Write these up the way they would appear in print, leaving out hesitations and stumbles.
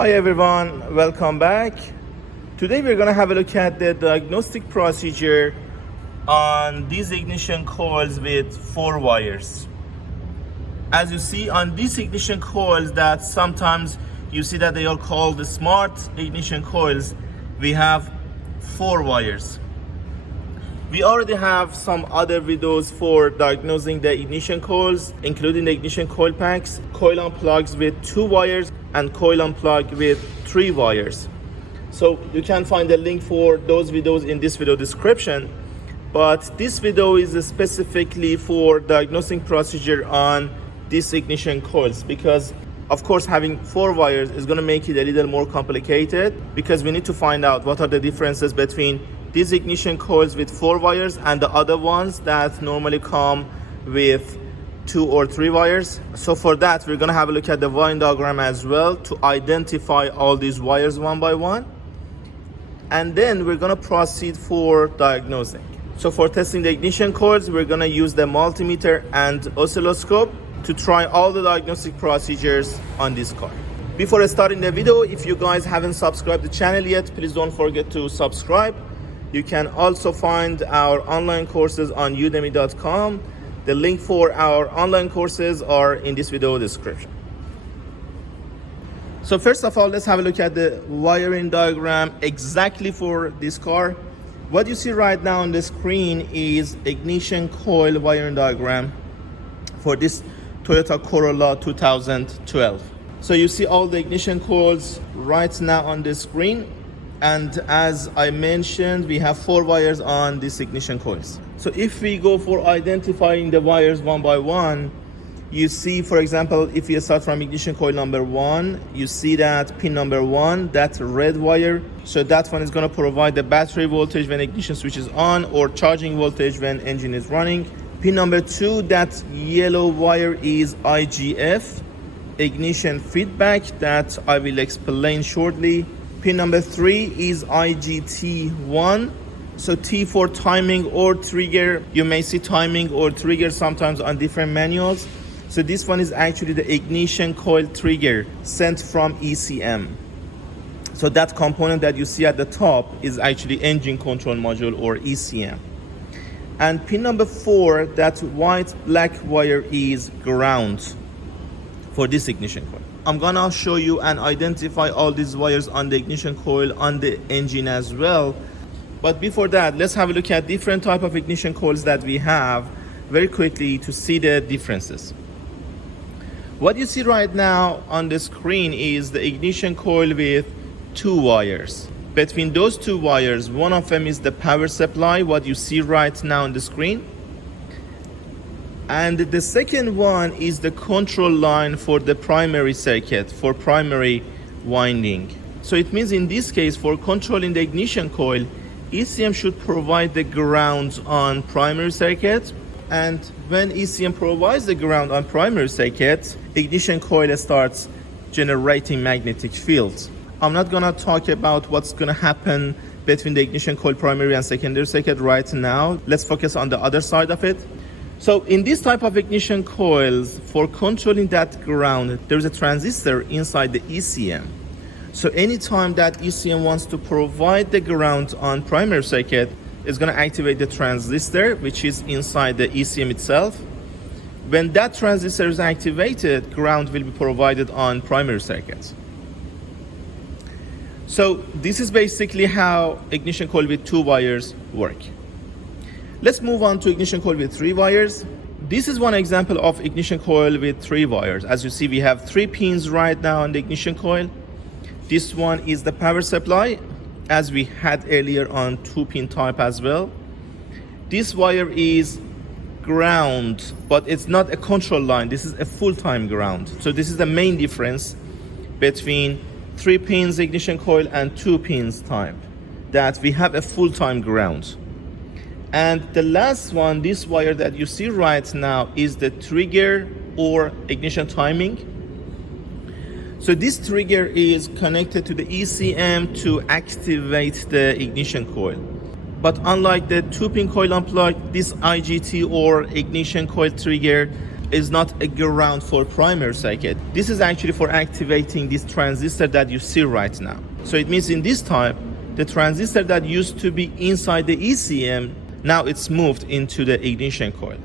Hi everyone, welcome back. Today we're going to have a look at the diagnostic procedure on these ignition coils with 4 wires. As you see on these ignition coils, that sometimes you see that they are called the smart ignition coils, we have 4 wires. We already have some other videos for diagnosing the ignition coils, including the ignition coil packs, coil unplugs with 2 wires, and coil unplug with 3 wires. So you can find a link for those videos in this video description. But this video is specifically for diagnosing procedure on these ignition coils, because of course having 4 wires is going to make it a little more complicated, because we need to find out what are the differences between these ignition coils with 4 wires and the other ones that normally come with 2 or 3 wires. So for that, we're going to have a look at the wiring diagram as well to identify all these wires one by one. And then we're going to proceed for diagnosing. So for testing the ignition coils, we're going to use the multimeter and oscilloscope to try all the diagnostic procedures on this car. Before starting the video, if you guys haven't subscribed to the channel yet, please don't forget to subscribe. You can also find our online courses on udemy.com. The link for our online courses are in this video description. So first of all, let's have a look at the wiring diagram exactly for this car. What you see right now on the screen is ignition coil wiring diagram for this Toyota Corolla 2012. So you see all the ignition coils right now on the screen. And as I mentioned, we have 4 wires on these ignition coils. So if we go for identifying the wires one by one, you see, for example, if you start from ignition coil number 1, you see that pin number 1, that red wire. So that one is going to provide the battery voltage when ignition switch is on, or charging voltage when engine is running. Pin number 2, that yellow wire, is IGF, ignition feedback, that I will explain shortly. Pin number 3 is IGT1. So T for timing or trigger. You may see timing or trigger sometimes on different manuals. So this one is actually the ignition coil trigger sent from ECM. So that component that you see at the top is actually engine control module, or ECM. And pin number 4, that white black wire, is ground for this ignition coil. I'm gonna show you and identify all these wires on the ignition coil on the engine as well. But before that, let's have a look at different type of ignition coils that we have very quickly to see the differences. What you see right now on the screen is the ignition coil with 2 wires. Between those 2 wires, one of them is the power supply, what you see right now on the screen. And the second one is the control line for the primary circuit, for primary winding. So it means in this case, for controlling the ignition coil, ECM should provide the ground on primary circuit. And when ECM provides the ground on primary circuit, ignition coil starts generating magnetic fields. I'm not gonna talk about what's gonna happen between the ignition coil primary and secondary circuit right now. Let's focus on the other side of it. So in this type of ignition coils, for controlling that ground, there's a transistor inside the ECM. So anytime that ECM wants to provide the ground on primary circuit, it's going to activate the transistor, which is inside the ECM itself. When that transistor is activated, ground will be provided on primary circuits. So this is basically how ignition coil with 2 wires work. Let's move on to ignition coil with 3 wires. This is one example of ignition coil with 3 wires. As you see, we have 3 pins right now on the ignition coil. This one is the power supply, as we had earlier on 2-pin type as well. This wire is ground, but it's not a control line. This is a full-time ground. So this is the main difference between 3 pins ignition coil and 2 pins type, that we have a full-time ground. And the last one, this wire that you see right now, is the trigger or ignition timing. So this trigger is connected to the ECM to activate the ignition coil. But unlike the 2-pin coil unplug, this IGT or ignition coil trigger is not a ground for primary circuit. This is actually for activating this transistor that you see right now. So it means in this type, the transistor that used to be inside the ECM, now it's moved into the ignition coil.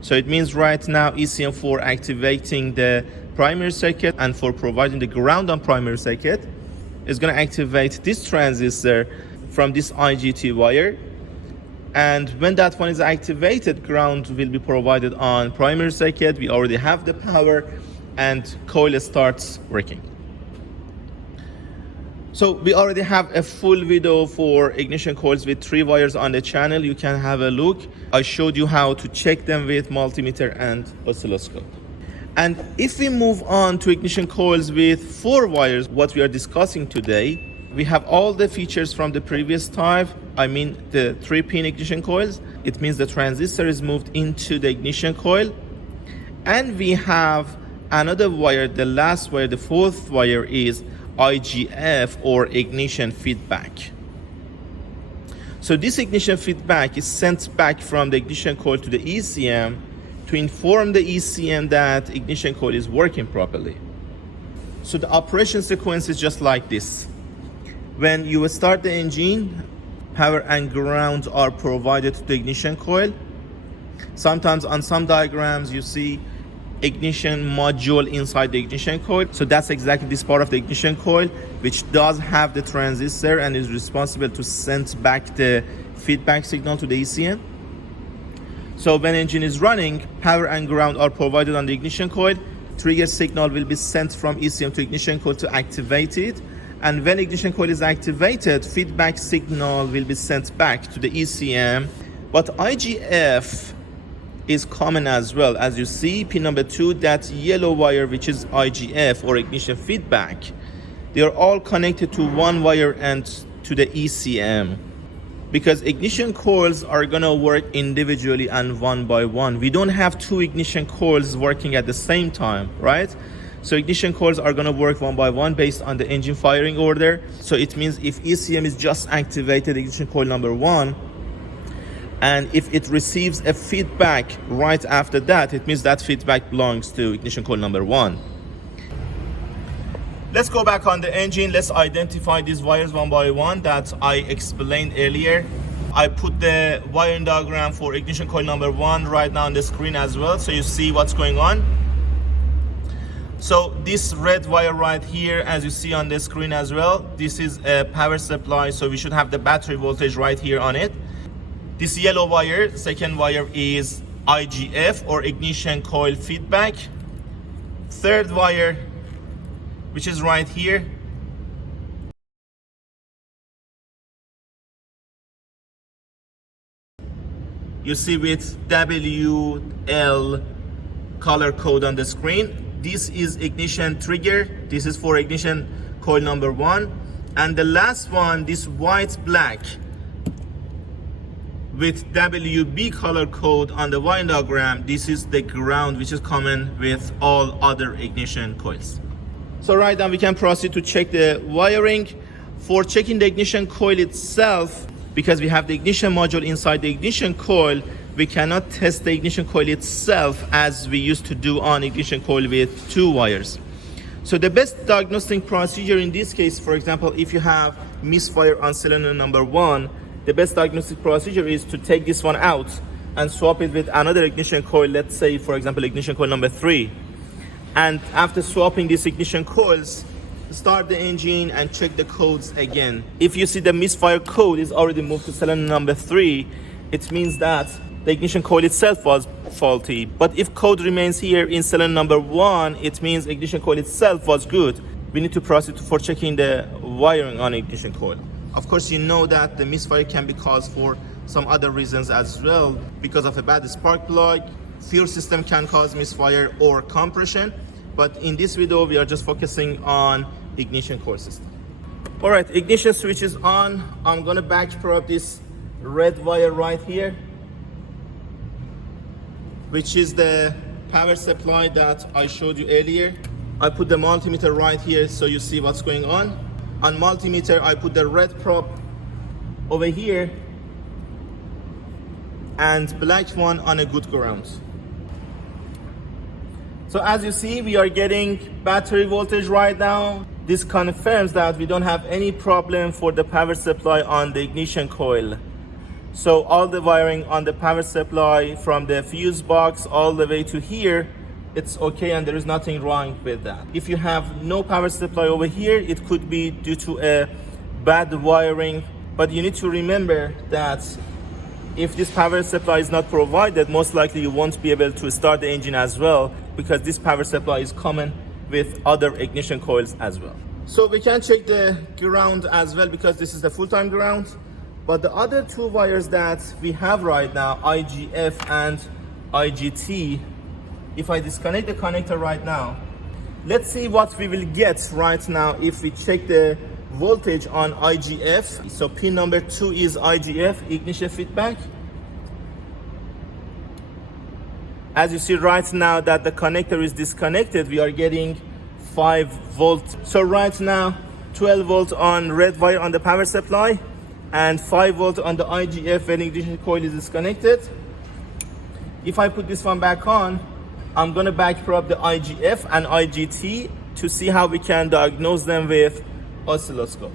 So it means right now ECM for activating the primary circuit and for providing the ground on primary circuit is going to activate this transistor from this IGT wire. And when that one is activated, ground will be provided on primary circuit. We already have the power and coil starts working. So we already have a full video for ignition coils with 3 wires on the channel. You can have a look. I showed you how to check them with multimeter and oscilloscope. And if we move on to ignition coils with 4 wires, what we are discussing today, we have all the features from the previous type. I mean the 3-pin ignition coils. It means the transistor is moved into the ignition coil. And we have another wire, the last wire, the 4th wire is IGF or ignition feedback. So this ignition feedback is sent back from the ignition coil to the ECM to inform the ECM that ignition coil is working properly. So the operation sequence is just like this. When you start the engine, power and ground are provided to the ignition coil. Sometimes on some diagrams you see ignition module inside the ignition coil. So that's exactly this part of the ignition coil, which does have the transistor and is responsible to send back the feedback signal to the ECM. So when engine is running, power and ground are provided on the ignition coil. Trigger signal will be sent from ECM to ignition coil to activate it. And when ignition coil is activated, feedback signal will be sent back to the ECM. But IGF is common as well. As you see, pin number 2, that yellow wire, which is IGF or ignition feedback, they are all connected to one wire and to the ECM. Because ignition coils are gonna work individually and one by one. We don't have 2 ignition coils working at the same time, right? So ignition coils are gonna work one by one based on the engine firing order. So it means if ECM is just activated ignition coil number 1, and if it receives a feedback right after that, it means that feedback belongs to ignition coil number 1. Let's go back on the engine. Let's identify these wires one by one that I explained earlier. I put the wiring diagram for ignition coil number 1 right now on the screen as well, so you see what's going on. So this red wire right here, as you see on the screen as well, this is a power supply, so we should have the battery voltage right here on it. This yellow wire, second wire, is IGF or ignition coil feedback. Third wire, which is right here, you see with WL color code on the screen. This is ignition trigger. This is for ignition coil number 1. And the last one, this white black with WB color code on the wiring diagram, this is the ground, which is common with all other ignition coils. So right now we can proceed to check the wiring. For checking the ignition coil itself, because we have the ignition module inside the ignition coil, we cannot test the ignition coil itself as we used to do on ignition coil with 2 wires. So the best diagnostic procedure in this case, for example, if you have misfire on cylinder number 1, the best diagnostic procedure is to take this one out and swap it with another ignition coil, let's say for example ignition coil number 3. And after swapping these ignition coils, start the engine and check the codes again. If you see the misfire code is already moved to cylinder number 3, it means that the ignition coil itself was faulty. But if code remains here in cylinder number 1, it means ignition coil itself was good. We need to proceed for checking the wiring on ignition coil. Of course, you know that the misfire can be caused for some other reasons as well, because of a bad spark plug, fuel system can cause misfire, or compression. But in this video, we are just focusing on ignition coil system. All right, ignition switch is on. I'm gonna back probe this red wire right here, which is the power supply that I showed you earlier. I put the multimeter right here so you see what's going on. On multimeter, I put the red probe over here and black one on a good ground. So as you see, we are getting battery voltage right now. This confirms that we don't have any problem for the power supply on the ignition coil. So all the wiring on the power supply from the fuse box all the way to here, it's okay and there is nothing wrong with that. If you have no power supply over here, it could be due to a bad wiring, but you need to remember that if this power supply is not provided, most likely you won't be able to start the engine as well, because this power supply is common with other ignition coils as well. So we can check the ground as well, because this is the full-time ground. But the other two wires that we have right now, IGF and IGT, if I disconnect the connector right now, let's see what we will get right now if we check the voltage on IGF. So pin number 2 is IGF, ignition feedback. As you see right now that the connector is disconnected, we are getting 5 volts. So right now 12 volts on red wire on the power supply and 5 volts on the IGF when ignition coil is disconnected. If I put this one back on, I'm gonna back probe the IGF and IGT to see how we can diagnose them with oscilloscope.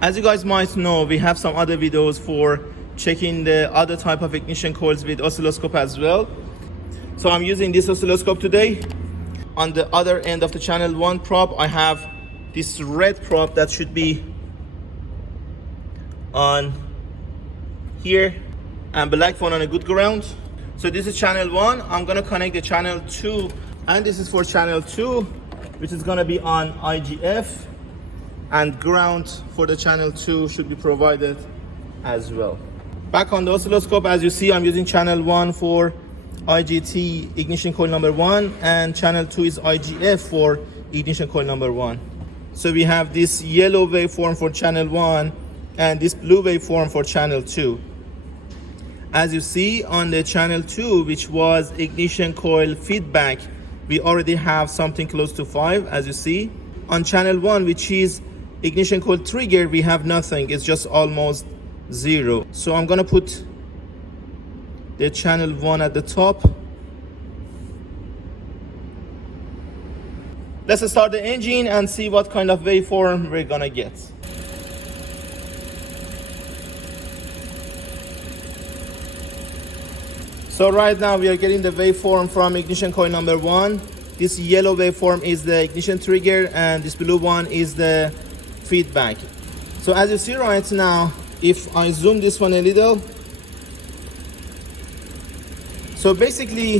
As you guys might know, we have some other videos for checking the other type of ignition coils with oscilloscope as well. So I'm using this oscilloscope today. On the other end of the channel 1 probe, I have this red probe that should be on here and black one on a good ground. So this is channel 1. I'm gonna connect the channel 2, and this is for channel 2, which is gonna be on IGF, and ground for the channel 2 should be provided as well. Back on the oscilloscope, as you see, I'm using channel 1 for IGT ignition coil number 1, and channel 2 is IGF for ignition coil number 1. So we have this yellow waveform for channel 1 and this blue waveform for channel 2. As you see on the channel 2, which was ignition coil feedback, we already have something close to 5, as you see. On channel 1, which is ignition coil trigger, we have nothing, it's just almost 0. So I'm gonna put the channel 1 at the top. Let's start the engine and see what kind of waveform we're gonna get. So right now we are getting the waveform from ignition coil number 1. This yellow waveform is the ignition trigger and this blue one is the feedback. So as you see right now, if I zoom this one a little, so basically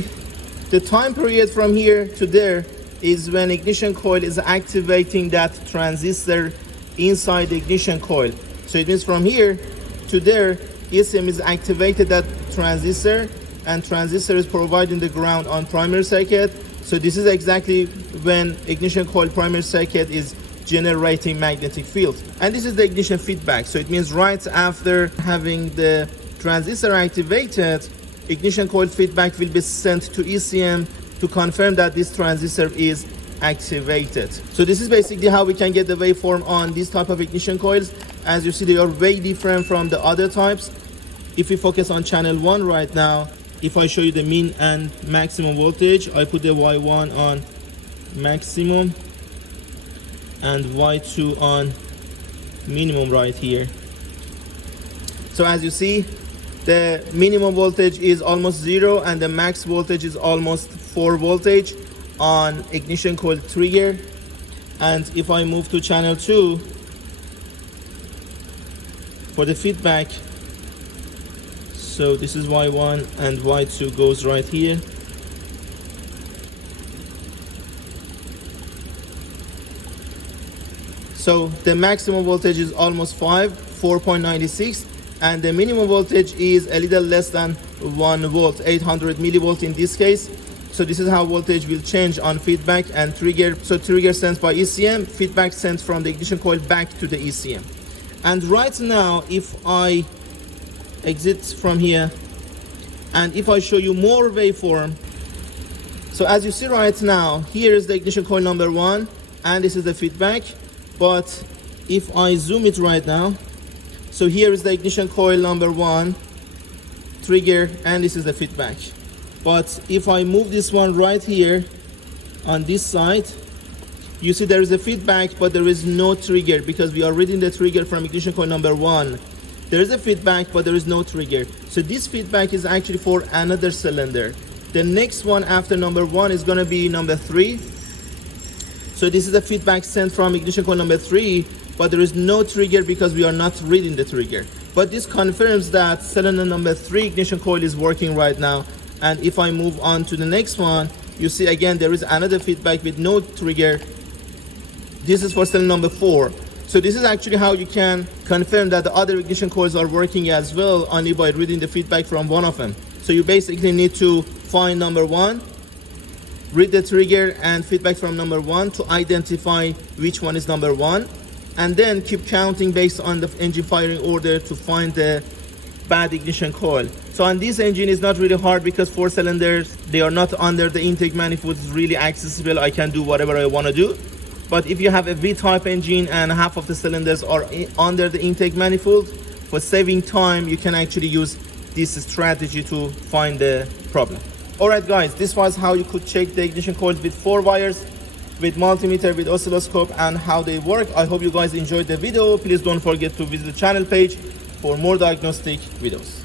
the time period from here to there is when ignition coil is activating that transistor inside the ignition coil. So it means from here to there, ECM is activated that transistor, and transistor is providing the ground on primary circuit. So this is exactly when ignition coil primary circuit is generating magnetic field. And this is the ignition feedback. So it means right after having the transistor activated, ignition coil feedback will be sent to ECM to confirm that this transistor is activated. So this is basically how we can get the waveform on this type of ignition coils. As you see, they are way different from the other types. If we focus on channel 1 right now, if I show you the min and maximum voltage, I put the Y1 on maximum and Y2 on minimum right here. So as you see, the minimum voltage is almost 0 and the max voltage is almost 4 voltage on ignition coil trigger. And if I move to channel 2 for the feedback, so this is Y1 and Y2 goes right here. So the maximum voltage is almost 4.96, and the minimum voltage is a little less than 1 volt, 800 millivolt in this case. So this is how voltage will change on feedback and trigger. So trigger sent by ECM, feedback sent from the ignition coil back to the ECM. And right now, if I exit from here and if I show you more waveform, so as you see right now, here is the ignition coil number 1 and this is the feedback. But if I zoom it right now, so here is the ignition coil number 1 trigger and this is the feedback. But if I move this one right here on this side, you see there is a feedback, but there is no trigger because we are reading the trigger from ignition coil number 1. There is a feedback, but there is no trigger. So this feedback is actually for another cylinder. The next one after number 1 is going to be number 3. So this is a feedback sent from ignition coil number 3, but there is no trigger because we are not reading the trigger. But this confirms that cylinder number 3 ignition coil is working right now. And if I move on to the next one, you see again there is another feedback with no trigger. This is for cylinder number 4. So this is actually how you can confirm that the other ignition coils are working as well, only by reading the feedback from one of them. So you basically need to find number 1, read the trigger and feedback from number 1 to identify which one is number 1, and then keep counting based on the engine firing order to find the bad ignition coil. So on this engine is not really hard because 4 cylinders, they are not under the intake manifold. It's really accessible. I can do whatever I want to do. But if you have a V-type engine and half of the cylinders are under the intake manifold, for saving time, you can actually use this strategy to find the problem. Alright guys, this was how you could check the ignition coils with 4 wires, with multimeter, with oscilloscope, and how they work. I hope you guys enjoyed the video. Please don't forget to visit the channel page for more diagnostic videos.